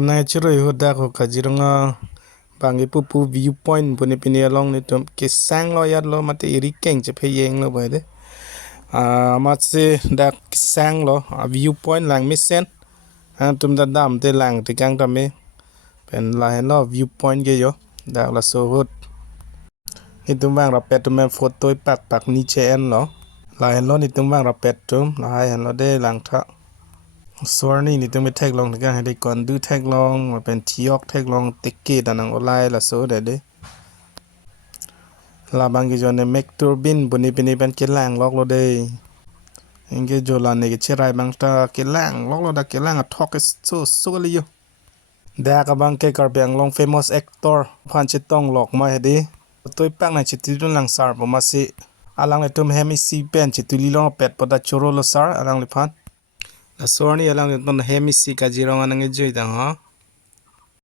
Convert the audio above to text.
Kemna chiro yuda ko Kaziranga bangi pupu viewpoint puni pini along ni tum ke sang lo yat lo mate iri keng che pheyeng lo bai de matse da sang lo viewpoint lang mi sen tum da dam te lang te kang tam me pen la hen lo viewpoint ge yo da la so hot ni tum bang ra pet tum photo pak pak ni che en lo la hen lo ni tum bang ra pet tum la hen lo de lang thaส่วนนี้ต้องไปแท็กลองถึงกันให้ได้ก่อนดูแท็กลองมาเป็นทีออกแท็กลองติ๊กเกตอันนั้นออนไลน์ละโซเดลาบางกิจในเมกตัวบินบนนี้เป็นเป็นเกล่างล็อกเราได้ยังกิจลาในกิจไรบางตาเกล่างล็อกเราได้เกล่างทอกสู้เลยอยู่เด็กกับบางเกการแบ่งลง famous actor ผ่านจิตต้องหลอกมาให้ดีตัวแป้งในจิตตุลังสารผมมาสิอาลังในตัวเฮมิซีเป็นจิตตุลีลองเป็ดปดัชโชโรลสารอาลังในพันส่วนนี้เราต้องเฮมิสิกาจิรองอันนั้นก็จุดต่างฮะ